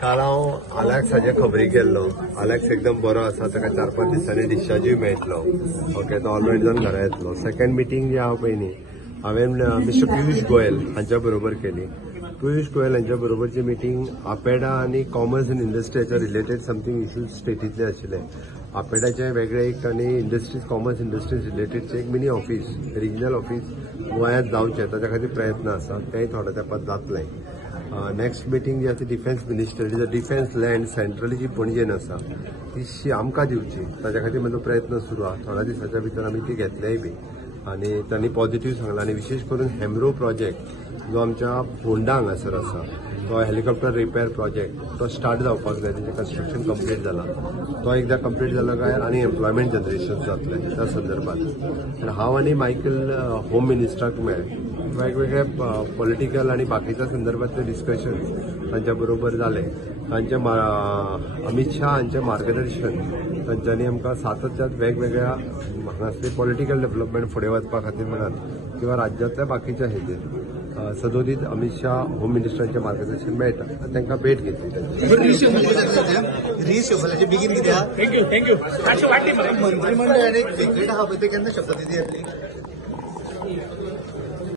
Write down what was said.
काल हांव आलॅक्साचे खबरी गेल्लो. आलॅक्स एकदम बरो आसा, ताका 4-5 दिसांनी डिस्चार्जूय मेळटलो. ओके, तो ऑलरेडी जावन घरा येतलो. सेकंड मिटींग जी हांव पयली हांवें मिस्टर पियुष गोयल हांच्या बरोबर केली. पियुष गोयल हांच्या बरोबरची मिटींग आपेडा आनी कॉमर्स इन इंडस्ट्रीच्या रिलेटेड समथींग इश्यूज स्टेटीतले आशिल्ले. आपेडाचे वेगळे एक आनी इंडस्ट्रीज कॉमर्स इंडस्ट्रीज रिलेटेडचे एक मिनी ऑफिस, रिजनल ऑफिस गोंयांत जावचें, ताच्या खातीर प्रयत्न आसा. तेंय थोड्या तेंपात जातलें. नेक्स्ट मिटींग जी आसा defence minister, defence land centrally जी पणजेन आसा ती आमकां दिवची, ताच्या खातीर म्हजो प्रयत्न सुरू आहा. थोड्या दिसाच्या भितर आमी ती घेतल्याय बी. आनी तांणी पॉझिटिव्ह सांगलां. आनी विशेष करून हेमरो प्रोजेक्ट जो आमच्या फोंडा हांगासर आसा, तो हेलिकॉप्टर रिपेर प्रोजेक्ट तो स्टार्ट जावपाक जाय. तेजें कन्स्ट्रक्शन कंप्लीट जालां. तो एकदा कंप्लीट जाला काय आनी एम्प्लॉयमेंट जनरेशन जातलें त्या संदर्भात. आनी हांव आनी मायकल होम मिनिस्टराक मेळ्ळे. वेगवेगळे पॉलिटिकल आनी बाकीच्या संदर्भातले डिस्कशन तांच्या बरोबर जाले. तांचे अमित शाह हांचें मार्गदर्शन तांच्यांनी आमकां सातत्यान वेगवेगळ्या हांगासले पॉलिटिकल डेव्हलपमेंट फुडें वचपा खातीर म्हणात किंवा राज्यातल्या बाकीच्या हेजेर सदोदीत अमित शाह होम मिनिस्टरांचें मार्गदर्शन मेळटा. तांकां भेट घेतली. बेगीन कित्याक मंत्रिमंडळ आनी वेगळी आहा पळय ते केन्ना शपथविधी येतली?